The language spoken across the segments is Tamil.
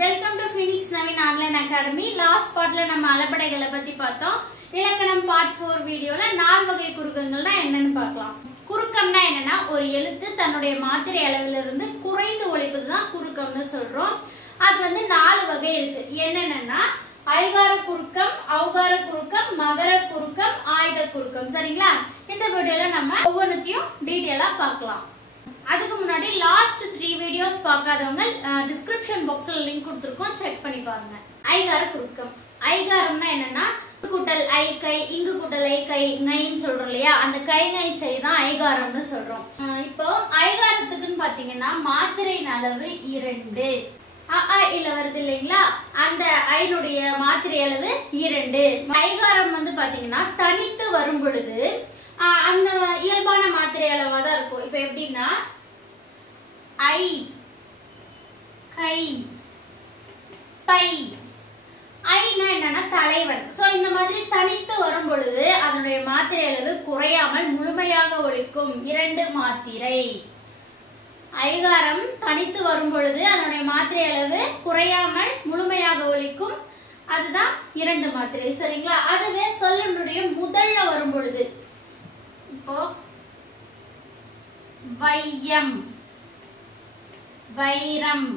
Welcome to Phoenix Navin Online Academy. Last part la நம்ம அளபடைகளை பத்தி பார்த்தோம். இலக்கணம் part 4 வீடியோல நால் வகை குறுக்கங்கள்னா என்னன்னு பார்க்கலாம். குறுக்கம்னா என்னன்னா ஒரு எழுத்து தன்னுடைய மாத்திரை அளவில இருந்து குறைந்து ஒலிப்பது தான் குறுக்கம்னு சொல்றோம். அது வந்து நாலு வகை இருக்கு. என்னன்னா ஐகார குறுக்கம், ஔகார குறுக்கம், மகர குறுக்கம், ஆயுத குறுக்கம். சரிங்களா? இந்த வீடியோல நம்ம ஒவ்வொன்றையும் டீடைலா பார்க்கலாம். அதுக்கு முன்னாடி லாஸ்ட் 3 வீடியோஸ் பார்க்காதவங்க டிஸ்கிரிப்ஷன் பாக்ஸ்ல லிங்க் கொடுத்திருக்கோம், செக் பண்ணி பாருங்க. ஐகார குறுக்கம். ஐகாரம்னா என்னன்னா கூட்டல் ஐ கை, இங்கு கூட்டல் ஐ கை நைன்னு சொல்றோம் இல்லையா, அந்த கை நை செய் தான் ஐகாரம்னு சொல்றோம். இப்போ ஐகாரத்துக்குன்னு பாத்தீங்கன்னா மாத்திரையின் அளவு 2. இல்ல வருது இல்லைங்களா, அந்த ஐனுடைய மாத்திரை அளவு 2. ஐகாரம் வந்து பாத்தீங்கன்னா தனித்து வரும் பொழுது அந்த இயல்பான மாத்திரை அளவா தான் இருக்கும். இப்ப எப்படின்னா ஐ கை பை. ஐனா என்னன்னா தலைவன். சோ இந்த மாதிரி தனித்து வரும் பொழுது அதனுடைய மாத்திரை அளவு குறையாமல் முழுமையாக ஒலிக்கும். 2 மாத்திரை. ஐகாரம் தனித்து வரும் பொழுது அதனுடைய மாத்திரை அளவு குறையாமல் முழுமையாக ஒலிக்கும். அதுதான் 2 மாத்திரை. சரிங்களா? அதுவே சொல்லினுடைய முதல்ல வரும் பொழுது இப்போ வையம், வைரம்.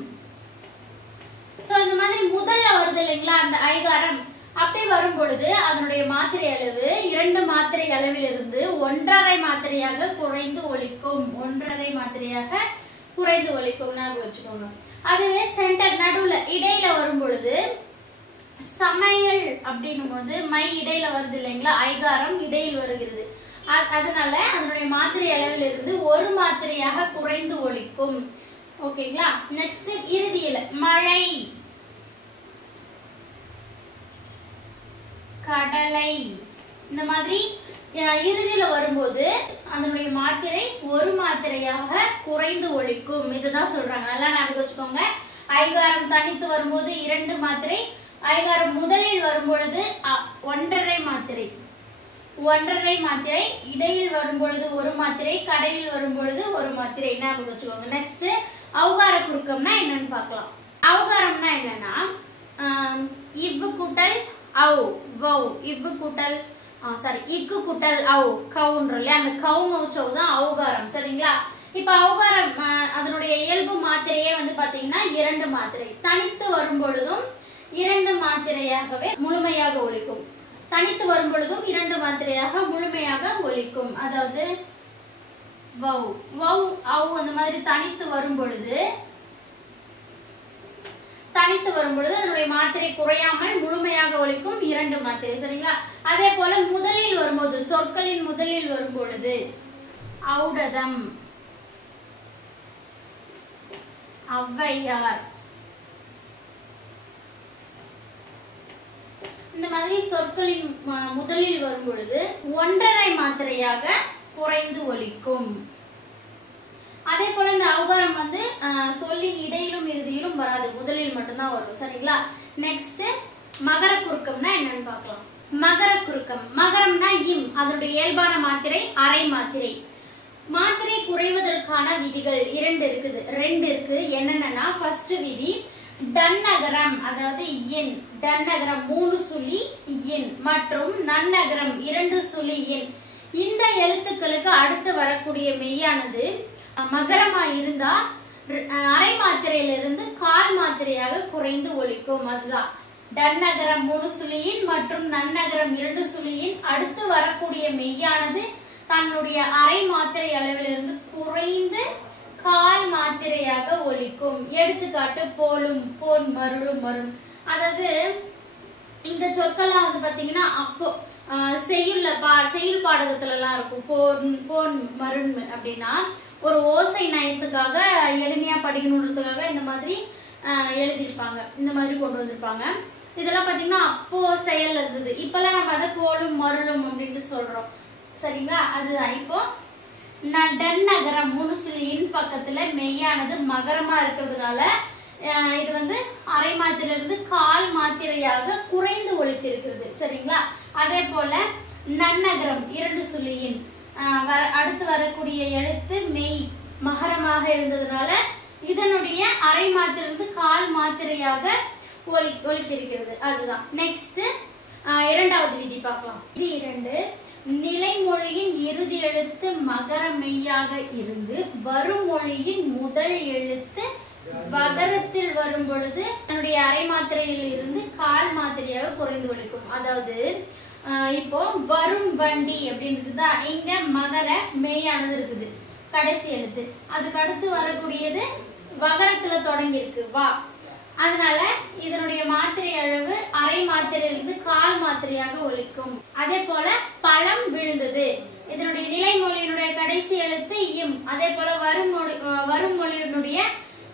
சோ இந்த மாதிரி முதல்ல வருது இல்லைங்களா அந்த ஐகாரம், அப்படி வரும் பொழுது அதனுடைய மாத்திரை அளவு 2 மாத்திரை அளவிலிருந்து 1.5 மாத்திரையாக குறைந்து ஒலிக்கும். 1.5 மாத்திரையாக குறைந்து ஒலிக்கும் வச்சுக்கோங்க. அதுவே சென்டர் நடுவுல இடையில வரும் பொழுது சமையல் அப்படின்னும் போது மை இடையில வருது இல்லைங்களா, ஐகாரம் இடையில் வருகிறது. அதனால அதனுடைய மாத்திரை அளவில் இருந்து 1 மாத்திரையாக குறைந்து ஒலிக்கும். ஓகேங்களா? நெக்ஸ்ட் இறுதியில மழை, கடலை. இந்த மாதிரி இறுதியில வரும்போது அதனுடைய மாத்திரை 1 மாத்திரையாக குறைந்து ஒலிக்கும். இதுதான் சொல்றாங்க. நல்லா ஞாபகம் வச்சுக்கோங்க. ஐகாரம் தனித்து வரும்போது 2 மாத்திரை, ஐகாரம் முதலில் வரும்பொழுது 1.5 மாத்திரை, 1.5 மாத்திரை, இடையில் வரும்பொழுது 1 மாத்திரை, கடையில் வரும்பொழுது 1 மாத்திரை. ஞாபகம் வச்சுக்கோங்க. நெக்ஸ்ட் ஔகார குறுக்கம்னா என்னன்னு பார்க்கலாம். ஔகாரம்னா என்னன்னா இவ்வு கூட்டல் ஔ வௌ, இவ்வு கூட்டல் இக்கு கூட்டல் ஔ கவுன்றோம் இல்லையா, அந்த கவுங்கவுச்சௌ தான் ஔகாரம். சரிங்களா? இப்ப ஔகாரம் அதனுடைய இயல்பு மாத்திரையே வந்து பாத்தீங்கன்னா 2 மாத்திரை. தனித்து வரும் பொழுதும் 2 மாத்திரையாகவே முழுமையாக ஒலிக்கும். தனித்து வரும் பொழுதும் 2 மாத்திரையாக முழுமையாக ஒலிக்கும். அதாவது வௌ வௌ ஔ அந்த மாதிரி தனித்து வரும் பொழுது அதனுடைய மாத்திரை குறையாமல் முழுமையாக ஒலிக்கும். 2 மாத்திரை. சரிங்களா? அதே போல முதலில் வரும்போது சொற்களின் முதலில் வரும் பொழுது ஔடதம், ஔவையார், இந்த மாதிரி சொற்களின் முதலில் வரும் பொழுது 1.5 மாத்திரையாக குறைந்து ஒலிக்கும். அதே போல இந்த ஔகாரம் வந்து சொல்லின் இடையிலும் இறுதியிலும் வராது, முதலில் மட்டும்தான் வரும். சரிங்களா? நெக்ஸ்ட் மகர குறுக்கம்னா என்னன்னு பார்க்கலாம். மகர குறுக்கம். மகரம்னா இம், அதனுடைய இயல்பான மாத்திரை அரை மாத்திரை. மாத்திரை குறைவதற்கான விதிகள் 2 இருக்கு. என்னன்னா ஃபர்ஸ்ட் விதி டன்னகரம், அதாவது இன், டன்னகரம் 3 சுழி இன் மற்றும் நன்னகரம் 2 சுழி இன். இந்த எழுத்துக்களுக்கு அடுத்து வரக்கூடிய மெய்யானது மகரமா இருந்தா அரை மாத்திரையிலிருந்து 1/4 மாத்திரையாக குறைந்து ஒலிக்கும். அதுதான் டன்னகரம் 3 சுழியின் மற்றும் நன்னகரம் 2 சுழியின் அடுத்து வரக்கூடிய மெய்யானது தன்னுடைய அரை மாத்திரை அளவிலிருந்து குறைந்து 1/4 மாத்திரையாக ஒலிக்கும். எடுத்துக்காட்டு போலும், போன், மருளும், மருள். அதாவது இந்த சொற்கள்லாம் வந்து பாத்தீங்கன்னா அப்போ செய்யுள் பாடகத்துல எல்லாம் இருக்கும். போன் போன் மருள் அப்படின்னா ஒரு ஓசை நயத்துக்காக எளிமையா படிக்கணுன்றதுக்காக இந்த மாதிரி எழுதியிருப்பாங்க, இந்த மாதிரி கொண்டு வந்திருப்பாங்க. இதெல்லாம் பாத்தீங்கன்னா அப்போ செயல் இருந்தது. இப்பெல்லாம் நம்ம அதை போலும் மருளும் அப்படின்ட்டு சொல்றோம். சரிங்களா? அதுதான். இப்போ டன்னகரம் 3 சுழியின் பக்கத்துல மெய்யானது மகரமா இருக்கிறதுனால இது வந்து அரை மாத்திரையிலிருந்து 1/4 மாத்திரையாக குறைந்து ஒலித்திருக்கிறது. சரிங்களா? அதே போல நன்னகரம் 2 சுழியின் அடுத்து வரக்கூடிய எழுத்து மெய் மகரமாக இருந்ததுனால இதனுடைய அரை மாத்திரை கால் மாத்திரையாக ஒலித்திருக்கிறது. அதுதான். நெக்ஸ்ட் இரண்டாவது விதி பார்க்கலாம். விதி 2, நிலைமொழியின் இறுதி எழுத்து மகர மெய்யாக இருந்து வரும் மொழியின் முதல் எழுத்து வகரத்தில் வரும் பொழுது அதனுடைய அரை மாத்திரையில் இருந்து கால் மாத்திரையாக குறைந்து ஒலிக்கும். அதாவது இப்போ வரும் வண்டி அப்படின்னு இருக்குதா, இங்க மகர மெய்யானது இருக்குது கடைசி எழுத்து, அதுக்கு அடுத்து வரக்கூடியது வகரத்துல தொடங்கி இருக்கு வா. அதனால இதனுடைய மாத்திரை அளவு அரை மாத்திரையிலிருந்து கால் மாத்திரையாக ஒலிக்கும். அதே போல பழம் விழுந்தது, இதனுடைய நிலைமொழியினுடைய கடைசி எழுத்து இம். அதே போல வரும் மொழியினுடைய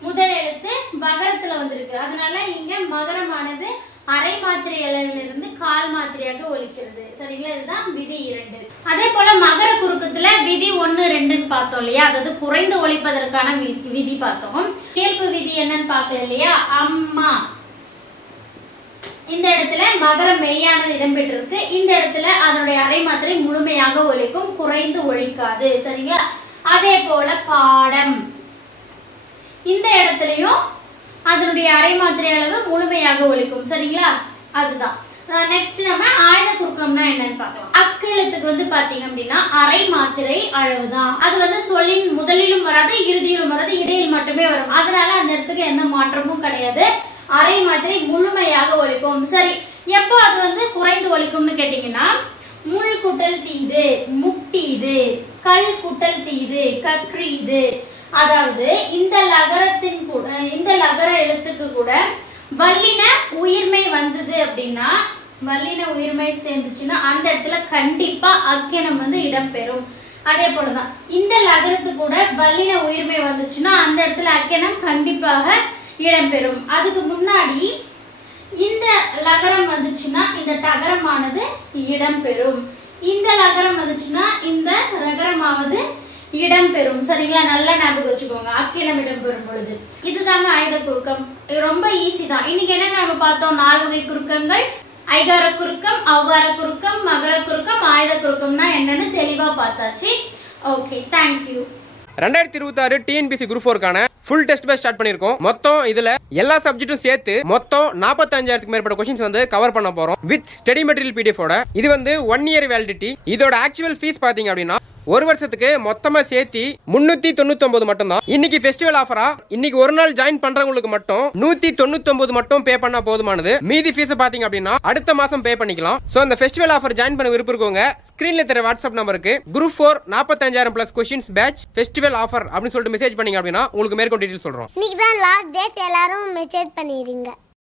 முதல் எழுத்து வகரத்துல வந்திருக்கு. அதனால இங்க மகரமானது அரை மாத்திரை அளவிலிருந்து கால் மாத்திரையாக ஒலிக்கிறது. சரிங்களா? இதுதான் விதி 2. அதே போல மகர குறுக்கத்துல விதி 1, 2 பார்த்தோம் இல்லையா, அதாவது குறைந்து ஒலிப்பதற்கான விதி பார்த்தோம். இயல்பு விதி என்னன்னு பார்க்கல இல்லையா, அம்மா. இந்த இடத்துல மகர மெய்யானது இடம்பெற்றிருக்கு. இந்த இடத்துல அதனுடைய அரை மாத்திரை முழுமையாக ஒலிக்கும், குறைந்து ஒலிக்காது. சரிங்களா? அதே போல பாடம், இந்த இடத்துலயும் அதனுடைய அரை மாத்திரை அளவு முழுமையாக ஒலிக்கும். சரிங்களா? அதுதான். நெக்ஸ்ட் நம்ம ஆயுத குறுக்கம்னா என்னன்னு பார்க்கலாம். அக்கு எழுத்துக்கு பாத்தீங்க அப்படின்னா அரை மாத்திரை அளவுதான். அது சொல்லின் முதலிலும் வராது, இறுதியிலும் வராது, இடையில் மட்டுமே வரும். அதனால அந்த இடத்துக்கு எந்த மாற்றமும் கிடையாது, அரை மாத்திரை முழுமையாக ஒலிக்கும். சரி, எப்போ அது குறைந்து ஒலிக்கும்னு கேட்டீங்கன்னா, முள் குட்டல் தீது, முக்டீது, கல் குட்டல் தீது, கற்றீது. அதாவது இந்த லகரத்தின் கூட, இந்த லகர எழுத்துக்கு கூட வல்லின உயிர்மை வந்தது அப்படின்னா, வல்லின உயிர்மை சேர்ந்துச்சுன்னா அந்த இடத்துல கண்டிப்பா அக்கெனம் இடம்பெறும். அதே போலதான் இந்த லகரத்து கூட வல்லின உயிர்மை வந்துச்சுன்னா அந்த இடத்துல அக்கெனம் கண்டிப்பாக இடம்பெறும். அதுக்கு முன்னாடி இந்த லகரம் வந்துச்சுன்னா இந்த டகரமானது இடம்பெறும். இந்த லகரம் வந்துச்சுன்னா இந்த ரகரமாவது இடம்பெறும். சரிங்களா? நல்லா ஞாபகம் வச்சுக்கோங்க, அக்கிலம் இடம்பெறும் பொழுது. இதுதாங்க ஆயுத குறுக்கம். ரொம்ப ஈஸி தான். இன்னைக்கு என்ன நம்ம பார்த்தோம், 4 வகை குறுக்கங்கள். ஐகார குறுக்கம், ஔகார குறுக்கம், மகர குறுக்கம், ஆயுத குறுக்கம்னா என்னன்னு தெளிவா பார்த்தாச்சு. Okay, thank you. 2026 டிஎன்பிசி குரூப் 4க்கான ஃபுல் டெஸ்ட் பேட்ச் ஸ்டார்ட் பண்ணிருக்கோம். மொத்தம் இதுல எல்லா சப்ஜெக்ட்டும் சேர்த்து மொத்தம் 45,000க்கு மேற்பட்ட क्वेश्चंस கவர் பண்ண போறோம் வித் ஸ்டடி மெட்டீரியல் PDF ஓட. இது 1 இயர் வேலிடிட்டி. இதோட ஆக்சுவல் ஃபீஸ் பாத்தீங்க அப்படின்னா ஒரு வருஷத்துக்கு மொத்தமா சேர்த்தி 399 மட்டும் தான். இன்னைக்கு ஃபெஸ்டிவல் ஆஃபரா இன்னைக்கு ஒரு நாள் ஜாயின் பண்றவங்களுக்கு மட்டும் 199 மட்டும் பே பண்ணா போதுமானது. மீதி ஃபீஸ் பாத்தீங்க அப்படின்னா அடுத்த மாசம் பே பண்ணிக்கலாம். சோ இந்த ஃபெஸ்டிவல் ஆஃபர் ஜாயின் பண்ண விருப்பம் இருக்கவங்க ஸ்கிரீன்ல தெரிய வாட்ஸ்அப் நம்பருக்கு group 4 45,000 plus questions batch festival offer அப்படின்னு சொல்லிட்டு மெசேஜ் பண்ணீங்க அப்படின்னா உங்களுக்கு மேற்கொண்டு டீடைல்ஸ் சொல்றோம். இன்னைக்கு தான் லாஸ்ட் டேட், எல்லாரும் மெசேஜ் பண்ணிடுங்க.